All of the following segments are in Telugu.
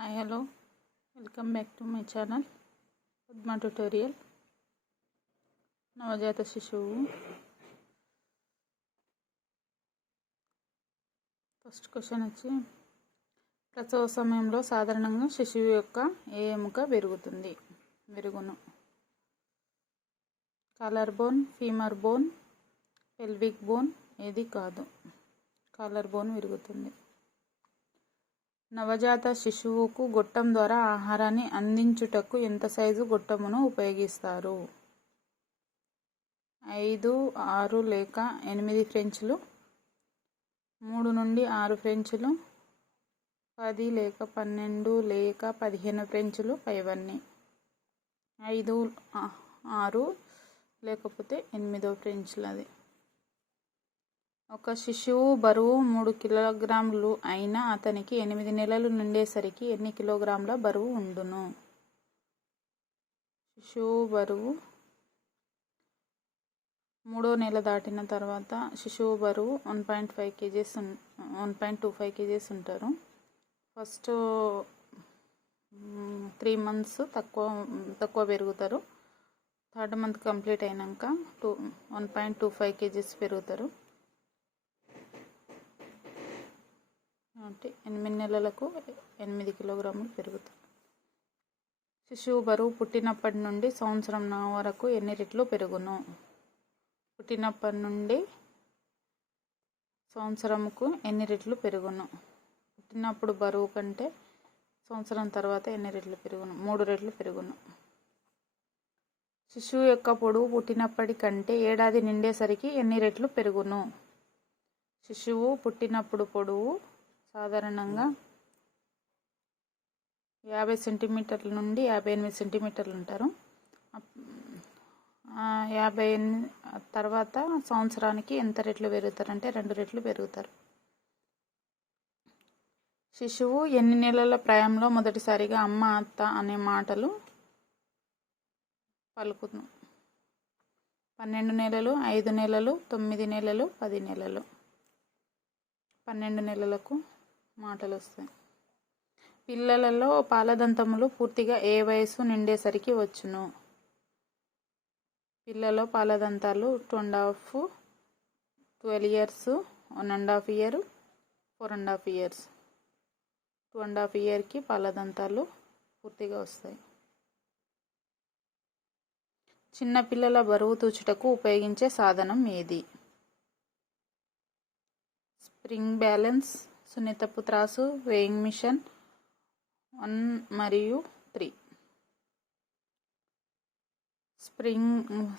Hi, hello, welcome back to my channel Padma Tutorial. నవజాత శిశువు ఫస్ట్ క్వశ్చన్ వచ్చి ప్రసవ సమయంలో సాధారణంగా శిశువు యొక్క ఏ ఎముక విరుగును? Collar bone, femur bone, pelvic bone ఏది కాదు. కాలర్ బోన్ విరుగుతుంది. నవజాత శిశువుకు గొట్టం ద్వారా ఆహారాన్ని అందించుటకు ఎంత సైజు గొట్టమును ఉపయోగిస్తారు? 5, 6 లేక 8 ఫ్రెంచ్లు, 3 నుండి 6 ఫ్రెంచ్లు, 10 లేక 12 లేక 15 ఫ్రెంచ్లు పైవన్నీ. 5, 6 లేకపోతే 8 ఫ్రెంచ్లది. ఒక శిశువు బరువు 3 కిలోగ్రాములు అయినా అతనికి 8 నెలలు నిండేసరికి ఎన్ని కిలోగ్రాముల బరువు ఉండును? శిశువు బరువు 3వ నెల దాటిన తర్వాత శిశువు బరువు 1.25 kgs ఉంటారు. ఫస్ట్ 3 months తక్కువ పెరుగుతారు. 3rd month కంప్లీట్ అయినాక 1.25 kgs పెరుగుతారు. అంటే 8 నెలలకు 8 కిలోగ్రాములు పెరుగుతారు. శిశువు బరువు పుట్టినప్పటి నుండి సంవత్సరం వరకు ఎన్ని రెట్లు పెరుగును? పుట్టినప్పటి నుండి సంవత్సరంకు ఎన్ని రెట్లు పెరుగును? పుట్టినప్పుడు బరువు కంటే సంవత్సరం తర్వాత ఎన్ని రెట్లు పెరుగును? 3 రెట్లు పెరుగును. శిశువు యొక్క పొడవు పుట్టినప్పటి కంటే ఏడాది నిండేసరికి ఎన్ని రెట్లు పెరుగును? శిశువు పుట్టినప్పుడు పొడవు సాధారణంగా 50 సెంటీమీటర్ల నుండి 58 సెంటీమీటర్లు ఉంటారు. 58 తర్వాత సంవత్సరానికి ఎంత రెట్లు పెరుగుతారంటే 2 రెట్లు పెరుగుతారు. శిశువు ఎన్ని నెలల ప్రాయంలో మొదటిసారిగా అమ్మ, అత్త అనే మాటలు పలుకును? 12 నెలలు, 5 నెలలు, 9 నెలలు, 10 నెలలు. 12 నెలలకు మాటలు వస్తాయి. పిల్లలలో పాలదంతములు పూర్తిగా ఏ వయసు నిండేసరికి వచ్చును? పిల్లలో పాలదంతాలు 2.5, 12 years, 1.5 year, 4.5 years. 2.5 yearకి పాలదంతాలు పూర్తిగా వస్తాయి. చిన్న పిల్లల బరువు తూచుటకు ఉపయోగించే సాధనం ఏది? స్ప్రింగ్ బ్యాలెన్స్, సున్నితపు త్రాసు, వేయింగ్ మిషన్ 1 మరియు 3.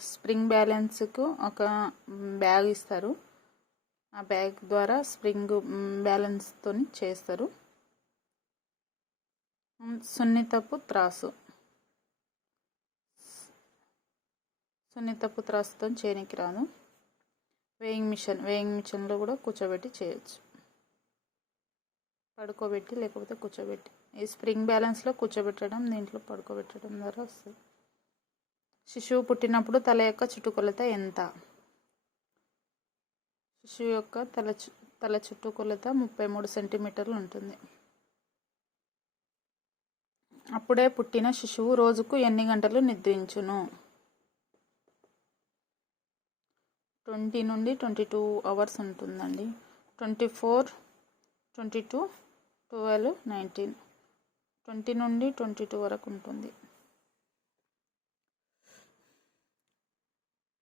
స్ప్రింగ్ బ్యాలెన్స్కు ఒక బ్యాగ్ ఇస్తారు. ఆ బ్యాగ్ ద్వారా స్ప్రింగ్ బ్యాలెన్స్తో చేస్తారు. సున్నితపు త్రాసుతో చేయనికి రాదు. వేయింగ్ మిషన్లో కూడా కూర్చోబెట్టి చేయొచ్చు. పడుకోబెట్టి లేకపోతే కూర్చోబెట్టి. ఈ స్ప్రింగ్ బ్యాలెన్స్లో కూర్చోబెట్టడం, దీంట్లో పడుకోబెట్టడం ద్వారా వస్తుంది. శిశువు పుట్టినప్పుడు తల యొక్క చుట్టుకొలత ఎంత? శిశువు యొక్క తల చుట్టుకొలత 33 సెంటీమీటర్లు ఉంటుంది. అప్పుడే పుట్టిన శిశువు రోజుకు ఎన్ని గంటలు నిద్రించును? 20 నుండి 22 hours ఉంటుందండి. 24, 22, 12, 19. 20 నుండి 22 వరకు ఉంటుంది.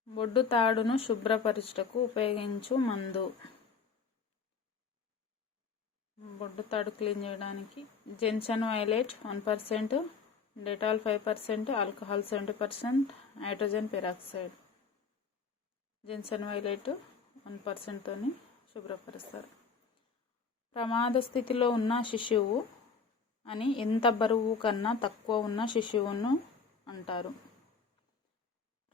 బొడ్డు తాడును శుభ్రపరచుటకు ఉపయోగించు మందు. బొడ్డు తాడు క్లీన్ చేయడానికి gentian violet 1%, Dettol 5%, alcohol 70%, hydrogen peroxide. Gentian violet 1%తోని శుభ్రపరుస్తారు. ప్రమాద స్థితిలో ఉన్న శిశువు అని ఎంత బరువు కన్నా తక్కువ ఉన్న శిశువును అంటారు?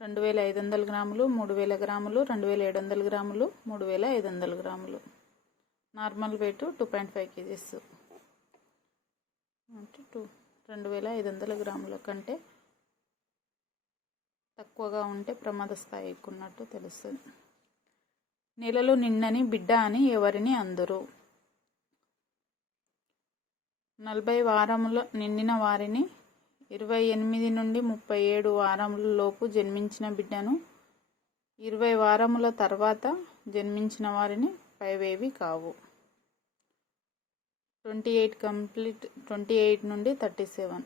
2500 గ్రాములు, 3000 గ్రాములు, 2700 గ్రాములు, 3500 గ్రాములు. Normal weight 2.5 kgs. అంటే 2500 గ్రాముల కంటే తక్కువగా ఉంటే ప్రమాద స్థాయి ఉన్నట్టు తెలుస్తుంది. నెలలు నిండని బిడ్డ అని ఎవరిని అందరు? 40 వారముల నిండిన వారిని 28 నుండి 37 వారముల లోపు జన్మించిన బిడ్డను 20 వారముల తర్వాత జన్మించిన వారిని పైవేవి కావు. 28 నుండి 37.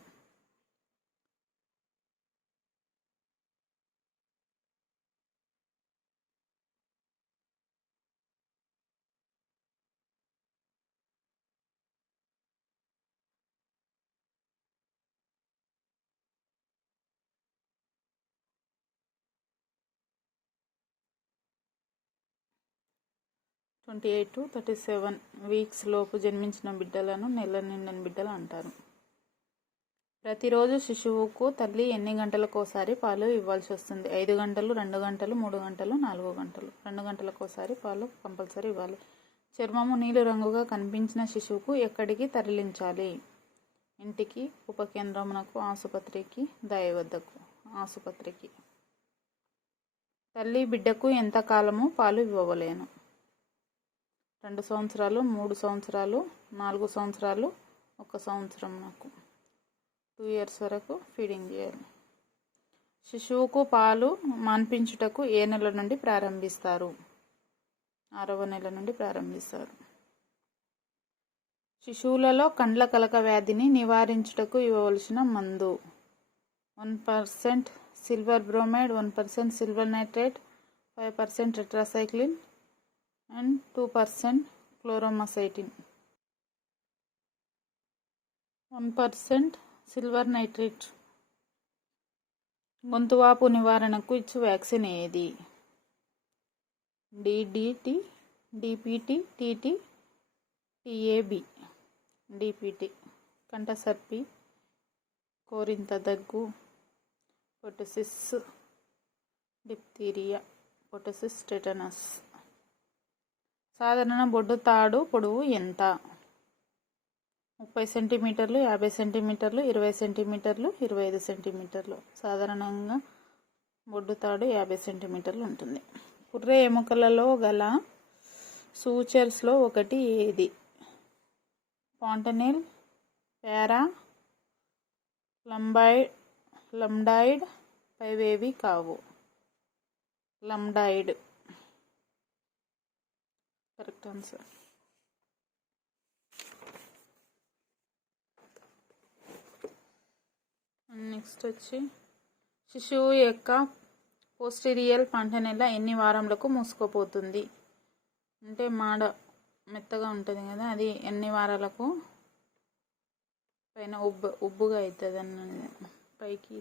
ట్వంటీ 28 to 37 వీక్స్ లోపు జన్మించిన బిడ్డలను నెల నిండిన బిడ్డలు అంటారు. ప్రతిరోజు శిశువుకు తల్లి ఎన్ని గంటలకోసారి పాలు ఇవ్వాల్సి వస్తుంది? 5 గంటలు, 2 గంటలు, 3 గంటలు, 4 గంటలు. 2 గంటలకోసారి పాలు కంపల్సరీ ఇవ్వాలి. చర్మము నీలి రంగుగా కనిపించిన శిశువుకు ఎక్కడికి తరలించాలి? ఇంటికి, ఉపకేంద్రమునకు, ఆసుపత్రికి, దాయి వద్దకు. ఆసుపత్రికి. తల్లి బిడ్డకు ఎంత కాలము పాలు ఇవ్వవలేను? 2 సంవత్సరాలు, 3 సంవత్సరాలు, 4 సంవత్సరాలు, 1 సంవత్సరం. నాకు 2 years వరకు ఫీడింగ్ చేయాలి. శిశువుకు పాలు మాన్పించుటకు ఏ నెల నుండి ప్రారంభిస్తారు? 6వ నెల నుండి ప్రారంభిస్తారు. శిశువులలో కండ్ల కలక వ్యాధిని నివారించుటకు ఇవ్వవలసిన మందు: 1% silver bromide, 1% silver nitrate, 5% tetracycline and 2% chloromycetin. 1% silver nitrate. గొంతువాపు నివారణకు ఇచ్చు వ్యాక్సిన్ ఏది? DDT, DPT, TT, TAB. DPT. కంఠసర్పి, కోరింత దగ్గు, పొటసిస్, డిప్తీరియా, పొటసిస్ టెటనస్. సాధారణ బొడ్డు తాడు పొడవు ఎంత? 30 సెంటీమీటర్లు, 50 సెంటీమీటర్లు, 20 సెంటీమీటర్లు, 25 సెంటీమీటర్లు. సాధారణంగా బొడ్డు తాడు 50 సెంటీమీటర్లు ఉంటుంది. పుర్రె ఎముకలలో గల సూచర్స్లో ఒకటి ఏది? పాంటనెల్, పారా, లంబాయిడ్. పైవేవి కావు. లంబాయిడ్ కరెక్ట్ ఆన్సర్. నెక్స్ట్ వచ్చి శిశువు యొక్క పోస్టీరియల్ పాంటనెల్లా ఎన్ని వారములకు మూసుకుపోతుంది? అంటే మాడ మెత్తగా ఉంటుంది కదా, అది ఎన్ని వారాలకు పైన ఉబ్బుగా అవుతుంది అన్నది, పైకి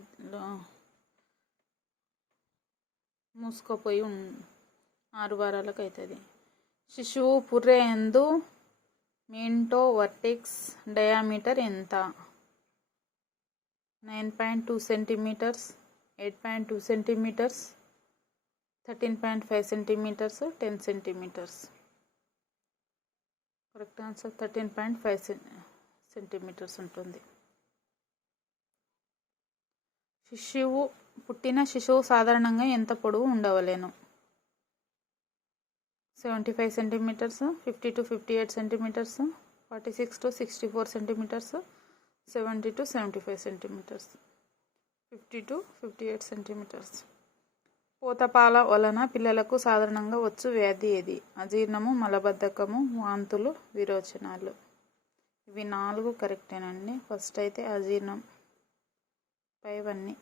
మూసుకుపోయి 6 వారాలకు అవుతుంది. శిశువు పుర్రె యందు మెంటో వర్టెక్స్ డయామీటర్ ఎంత? 9.2 centimetres, 8.2 centimetres, 13.5 centimetres, 10 centimetres. Correct answer 13.5 centimetres ఉంటుంది. పుట్టిన శిశువు సాధారణంగా ఎంత పొడవు ఉండవలేను? 75 centimetres, 50 to 58 centimetres, 46 to 64 centimetres, 70 to 75 centimetres, 50 to 58 centimetres. పోతపాల వలన పిల్లలకు సాధారణంగా వచ్చు వ్యాధి ఏది? అజీర్ణము, మలబద్ధకము, వాంతులు, విరోచనాలు. ఇవి 4 కరెక్టేనండి. ఫస్ట్ అయితే అజీర్ణం, పైవన్నీ.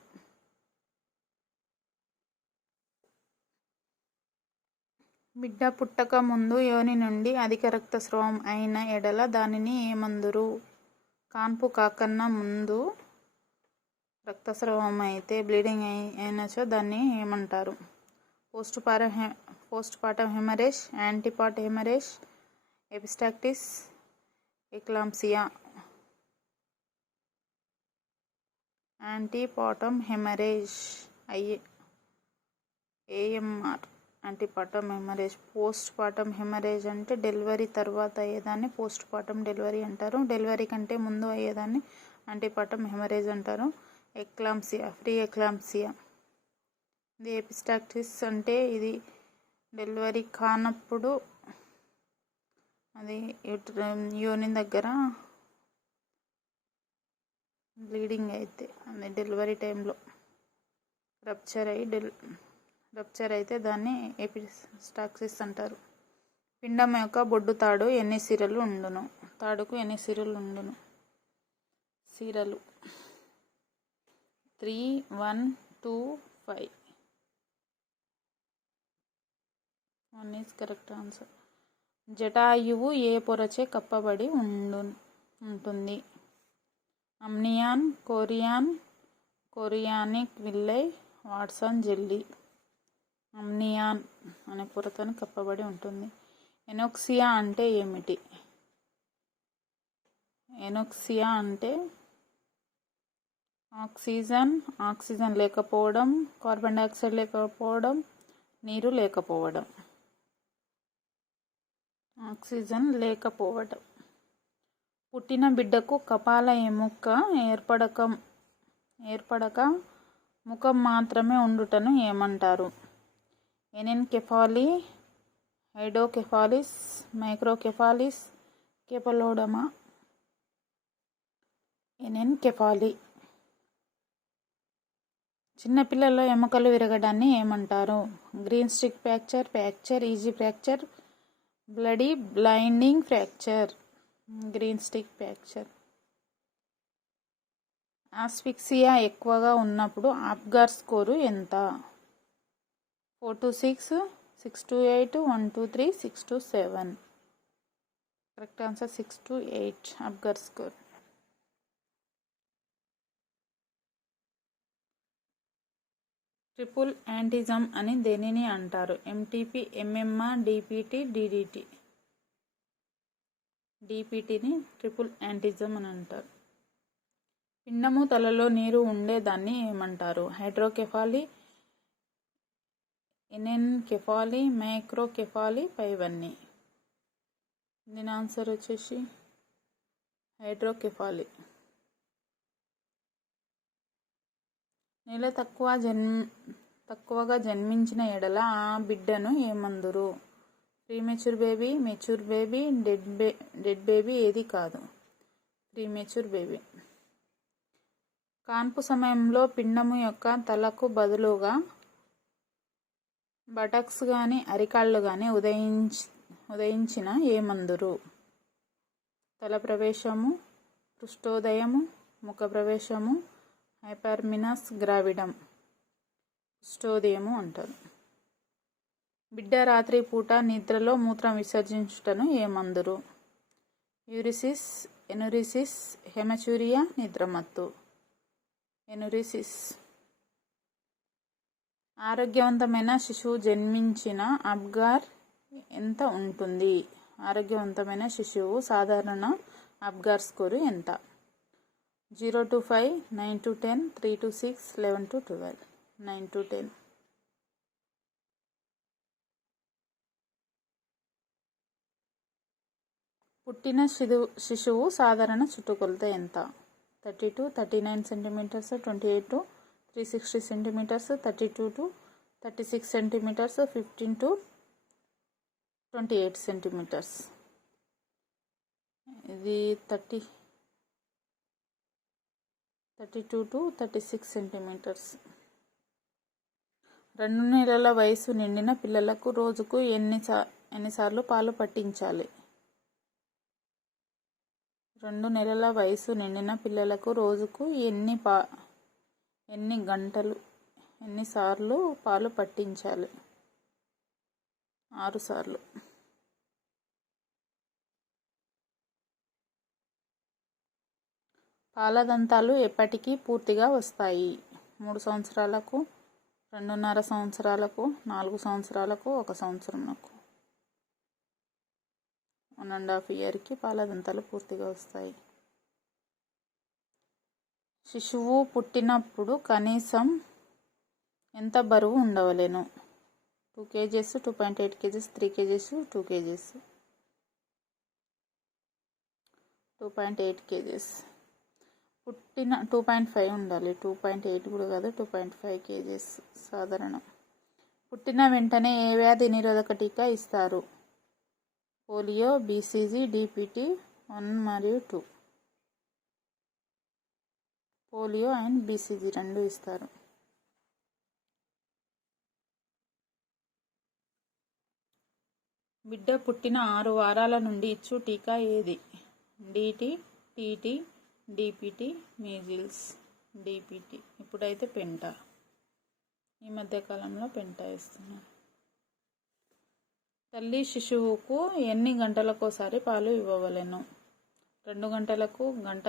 బిడ్డ పుట్టక ముందు యోని నుండి అధిక రక్తస్రావం అయిన ఎడల దానిని ఏమందురు? కాన్పు కాకన్నా ముందు రక్తస్రావం అయితే, బ్లీడింగ్ అయినచో దాన్ని ఏమంటారు? Postpartum haemorrhage, antepart haemorrhage, epistaxis, eclampsia. Antepartum haemorrhage, AMR. Antepartum haemorrhage. Postpartum haemorrhage అంటే డెలివరీ తర్వాత అయ్యేదాన్ని పోస్ట్ పార్టం డెలివరీ అంటారు. డెలివరీ కంటే ముందు అయ్యేదాన్ని యాంటీపార్టం హెమరేజ్ అంటారు. Eclampsia, pre eclampsia. ఇది ఎపిస్టాక్టిస్ అంటే ఇది డెలివరీ కానప్పుడు అది యోని దగ్గర బ్లీడింగ్ అయితే అది డెలివరీ టైంలో రప్చర్ అయితే దాన్ని ఎపిస్టాక్సిస్ అంటారు. పిండం యొక్క బొడ్డు తాడు ఎన్ని సిరలు ఉండును? తాడుకు ఎన్ని సిరలు ఉండును? సిరలు 3, 1, 2, 5. 1 ఈజ్ కరెక్ట్ ఆన్సర్. జటాయువు ఏ పొరచే కప్పబడి ఉంటుంది? అమ్నియాన్, కొరియానిక్ విల్లై, వాట్సన్ జెల్లీ. అమ్నియాన్ అనే పొరతో కప్పబడి ఉంటుంది. ఎనోక్సియా అంటే ఏమిటి? ఎనోక్సియా అంటే ఆక్సిజన్ లేకపోవడం, కార్బన్ డైఆక్సైడ్ లేకపోవడం, నీరు లేకపోవడం. ఆక్సిజన్ లేకపోవడం. పుట్టిన బిడ్డకు కపాల ఎముక ఏర్పడక ముఖం మాత్రమే ఉండుటను ఏమంటారు? ఎనెన్కెఫాలీ, హైడ్రోకెఫాలిస్, మైక్రోకెఫాలిస్, కెఫలోడమా. ఎనెన్కెఫాలీ. చిన్నపిల్లల్లో ఎముకలు విరగడాన్ని ఏమంటారు? Greenstick fracture, easy fracture, bloody blinding fracture. Greenstick fracture. Asphyxia ఎక్కువగా ఉన్నప్పుడు అప్గార్ స్కోరు ఎంత? 4 to 6, 6 to 8, 1 to 3, 6 to 7. Correct answer 6 to 8 Apgar score. Triple antigen అని దేనిని అంటారు? MTP, MMR, DPT, DDT. డిపిటిని ట్రిపుల్ యాంటిజం అని అంటారు. పిండము తలలో నీరు ఉండే దాన్ని ఏమంటారు? హైడ్రోకెఫాలీ, ఎనెన్కెఫాలీ, మైక్రోకెఫాలీ, పైవన్నీ. దీని ఆన్సర్ వచ్చేసి హైడ్రోకెఫాలీ. నెల తక్కువగా జన్మించిన ఎడల ఆ బిడ్డను ఏమందురు? Premature baby, mature baby, dead baby ఏది కాదు? Premature baby. కాన్పు సమయంలో పిండము యొక్క తలకు బదులుగా బటక్స్ గాని అరికాళ్ళు గాని ఉదయించిన ఏమందురు? తల ప్రవేశము, పృష్ఠోదయము, ముఖ ప్రవేశము, హైపర్మినస్ గ్రావిడం, పృష్ఠోదయము అంటారు. బిడ్డ రాత్రి పూట నిద్రలో మూత్రం విసర్జించుటను ఏమందురు? యూరిసిస్, ఎనురిసిస్, హెమచూరియా, నిద్రమత్తు. ఎనురిసిస్. ఆరోగ్యవంతమైన శిశువు జన్మించిన అప్గార్ ఎంత ఉంటుంది? ఆరోగ్యవంతమైన శిశువు సాధారణ అప్గార్ స్కోరు ఎంత? 0 to 5, 9 to 10, 3 to 6, 11 to 12. 9 to 10. పుట్టిన శిశువు సాధారణ చుట్టుకొలత ఎంత? 32, 39 centimetres, 28 to 360 centimetres, 32 to 36 centimetres, 15 to 28 centimetres. ఇది 32 to 36 సెంటీమీటర్స్. 2 నెలల వయసు నిండిన పిల్లలకు రోజుకు ఎన్నిసార్లు పాలు పట్టించాలి? 2 నెలల వయసు నిండిన పిల్లలకు రోజుకు ఎన్నిసార్లు పాలు పట్టించాలి? 6 సార్లు. పాలదంతాలు ఎప్పటికి పూర్తిగా వస్తాయి? 3 సంవత్సరాలకు, 2.5 సంవత్సరాలకు, 4 సంవత్సరాలకు, 1 సంవత్సరంకు. 1.5 ఇయర్కి పాలదంతాలు పూర్తిగా వస్తాయి. శిశువు పుట్టినప్పుడు కనీసం ఎంత బరువు ఉండవలెను? 2 kgs, 2.8 kgs, 3 kgs, 2 kgs. 2.8 kgs. 2.5 ఉండాలి. 2.8 కూడా కాదు, 2.5 kgs సాధారణం. పుట్టిన వెంటనే ఏ వ్యాధి నిరోధక టీకా ఇస్తారు? పోలియో, BCG, DPT 1 మరియు 2. పోలియో అండ్ బీసీజీ 2 ఇస్తారు. బిడ్డ పుట్టిన 6 వారాల నుండి ఇచ్చు టీకా ఏది? DT, TT, DPT, measles. DPT. ఇప్పుడైతే పెంటా. ఈ మధ్యకాలంలో పెంటా ఇస్తున్నారు. తల్లి శిశువుకు ఎన్ని గంటలకోసారి పాలు ఇవ్వవలెను? 2 గంటలకు,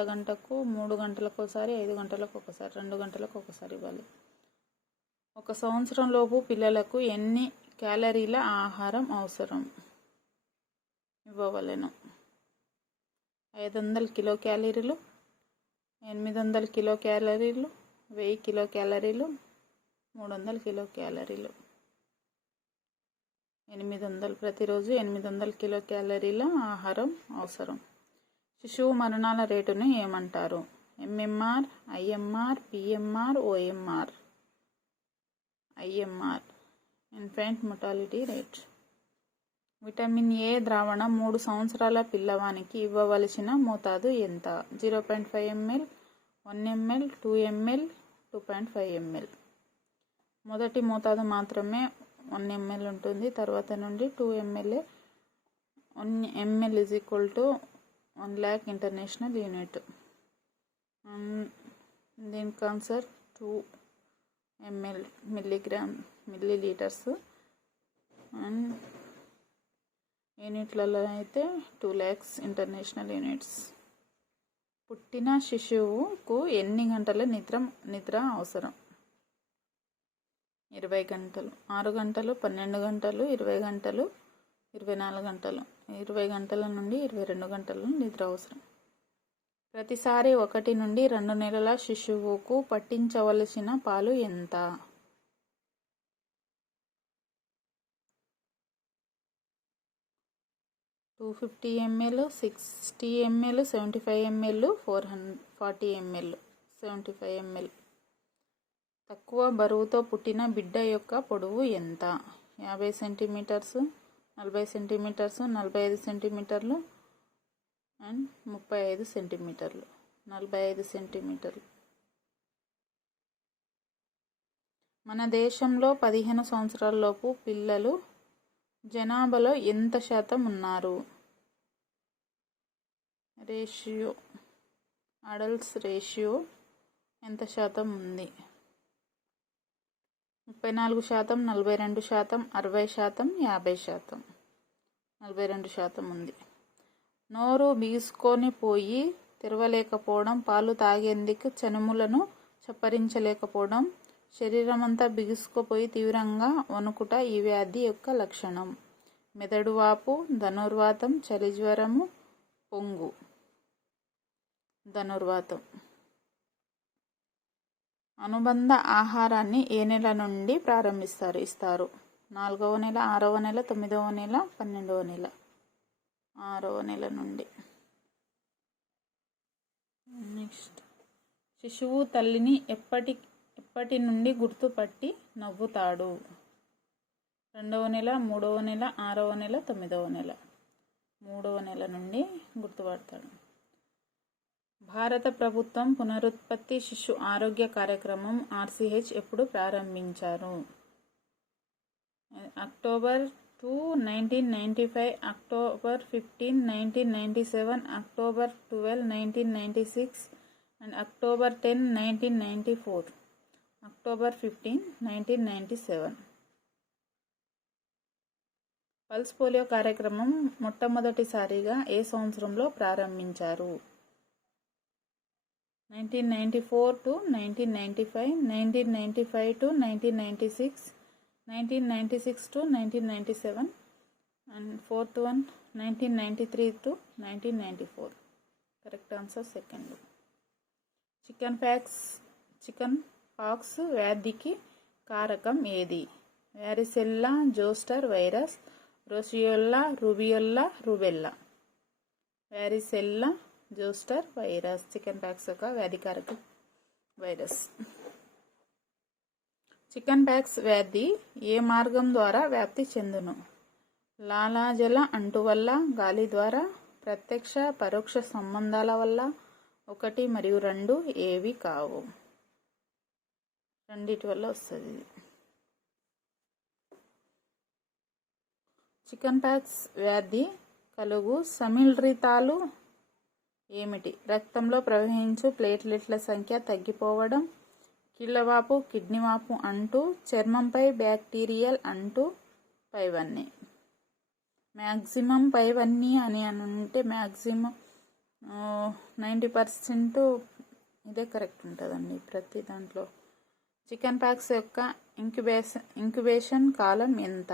గంటకు, 3 గంటలకోసారి, 5 గంటలకు ఒకసారి, 2 గంటలకు ఒకసారి ఇవ్వాలి. 1 సంవత్సరం లోపు పిల్లలకు ఎన్ని క్యాలరీల ఆహారం అవసరం? ఇవ్వవలెను? 500 కిలోక్యాలరీలు, 800 కిలోక్యాలరీలు, 1000 కిలోక్యాలరీలు, 300 కిలోక్యాలరీలు. 800 ప్రతిరోజు 800 కిలోక్యాలరీల ఆహారం అవసరం. శిశువు మరణాల రేటును ఏమంటారు? MMR, IMR, PMR, OMR. IMR. Infant mortality rate. Vitamin A ద్రావణం 3 సంవత్సరాల పిల్లవానికి ఇవ్వవలసిన మోతాదు ఎంత? 0.5 ml, 1 ml, 2 ml, 2.5 ml. మొదటి మోతాదు మాత్రమే 1 ml ఉంటుంది. తర్వాత నుండి 2 ml. 1 ml is equal to 1 lakh international unit. దీనికి ఆన్సర్ 2 ml మిల్లీలీటర్స్. అండ్ యూనిట్లలో అయితే 2 lakhs ఇంటర్నేషనల్ యూనిట్స్. పుట్టిన శిశువుకు ఎన్ని గంటల నిద్ర అవసరం? 20 గంటలు. 6 గంటలు, 12 గంటలు, 20 గంటలు, 24 గంటలు. 20 గంటల నుండి 22 గంటలు నిద్ర అవసరం. ప్రతిసారి 1 నుండి 2 నెలల శిశువుకు పట్టించవలసిన పాలు ఎంత? 250 ml, 60 ml, 75 ml, 40 ml, 75 ml. తక్కువ బరువుతో పుట్టిన బిడ్డ యొక్క పొడవు ఎంత? 50 సెంటీమీటర్స్, 40 సెంటీమీటర్స్, 45 సెంటీమీటర్లు అండ్ 35 సెంటీమీటర్లు. 45 సెంటీమీటర్లు. మన దేశంలో 15 సంవత్సరాలలోపు పిల్లలు జనాభాలో ఎంత శాతం ఉన్నారు? రేషియో, అడల్ట్స్ రేషియో ఎంత శాతం ఉంది? 34%, 42%, 60%, 50%. 42% ఉంది. నోరు బిగుసుకొని పోయి తెరవలేకపోవడం, పాలు తాగేందుకు చనుములను చప్పరించలేకపోవడం, శరీరమంతా బిగుసుకుపోయి తీవ్రంగా వణుకుట ఈ వ్యాధి యొక్క లక్షణం. మెదడు వాపు, ధనుర్వాతం, చలిజ్వరము, పొంగు. ధనుర్వాతం. అనుబంధ ఆహారాన్ని ఏ నెల నుండి ఇస్తారు? 4వ నెల, 6వ నెల, 9వ నెల, 12వ నెల. 6వ నెల నుండి. నెక్స్ట్, శిశువు తల్లిని ఎప్పటి నుండి గుర్తుపట్టి నవ్వుతాడు? 2వ నెల, 3వ నెల, 6వ నెల, 9వ నెల. 3వ నెల నుండి గుర్తుపడతాడు. భారత ప్రభుత్వం పునరుత్పత్తి శిశు ఆరోగ్య కార్యక్రమం RCH ఎప్పుడు ప్రారంభించారు? October 2, 1995, October 15, 1997, October 12, 1996 and October 10, 1994. October 15, 1997. Pulse polio కార్యక్రమం మొట్టమొదటిసారిగా ఏ సంవత్సరంలో ప్రారంభించారు? 1994 to 1995, 1995 to 1996, 1996 to 1997 and fourth one 1993 to 1994. Correct answer second. Chickenpox వ్యాధికి కారకం ఏది? Varicella zoster virus, roseola, rubella. Varicella zoster virus chickenpox యొక్క వ్యాధికారక వైరస్. చికెన్ పాక్స్ వ్యాధి ఏ మార్గం ద్వారా వ్యాప్తి చెందును? లాలాజల అంటు వల్ల, గాలి ద్వారా, ప్రత్యక్ష పరోక్ష సంబంధాల వల్ల, 1 మరియు 2 ఏవి కావు. రెండిటి వల్ల వస్తుంది ఇది. చికెన్ పాక్స్ వ్యాధి కలుగు సమిల్రితాలు ఏమిటి? రక్తంలో ప్రవహించు ప్లేట్లెట్ల సంఖ్య తగ్గిపోవడం, కీళ్ళవాపు, కిడ్నీ వాపు అంటూ, చర్మంపై బ్యాక్టీరియల్ అంటూ, పైవన్నీ. మ్యాక్సిమం పైవన్నీ అని అంటే మ్యాక్సిమం 90% ఇదే కరెక్ట్ ఉంటుందండి ప్రతి దాంట్లో. చికెన్ పాక్స్ యొక్క ఇంక్యుబేషన్ కాలం ఎంత?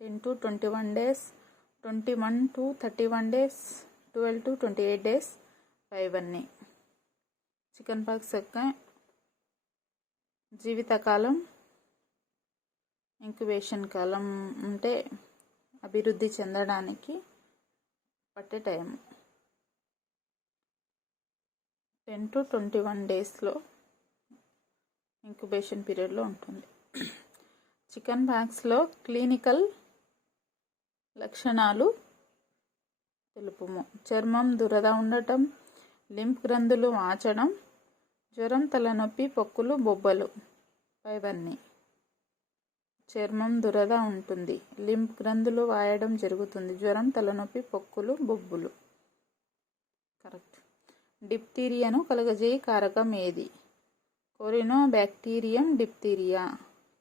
10 to 21 days, 21 to 31 days, 12 to 28 days, పైవన్నీ. చికెన్ పాక్స్ యొక్క జీవితకాలం, ఇంక్యుబేషన్ కాలం అంటే అభివృద్ధి చెందడానికి పట్టే టైం 10 to 21 daysలో ఇంక్యుబేషన్ పీరియడ్లో ఉంటుంది. చికెన్ పాక్స్లో క్లినికల్ లక్షణాలు తెలుపుము. చర్మం దురద ఉండటం, లింఫ్ గ్రంథులు వాచడం, జ్వరం, తలనొప్పి, పొక్కులు, బొబ్బలు, పైవన్నీ. చర్మం దురద ఉంటుంది, లింఫ్ గ్రంథులు వాయడం జరుగుతుంది, జ్వరం, తలనొప్పి, పొక్కులు, బొబ్బులు. కరెక్ట్. డిప్తీరియాను కలుగజేయి కారకం ఏది? కొరినోబాక్టీరియం డిప్తీరియా.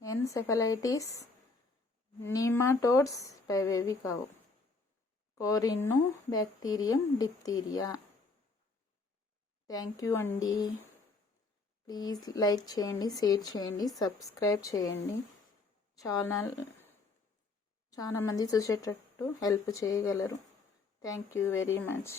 ఎన్సెఫలైటిస్, నిమాటోడ్స్, పైవేవి కావు. కొరినోబాక్టీరియం డిప్తీరియా. థ్యాంక్ యూ అండి. ప్లీజ్ లైక్ చేయండి, షేర్ చేయండి, సబ్స్క్రైబ్ చేయండి. ఛానల్ చాలా మంది చూసేటట్టు హెల్ప్ చేయగలరు. Thank you very much.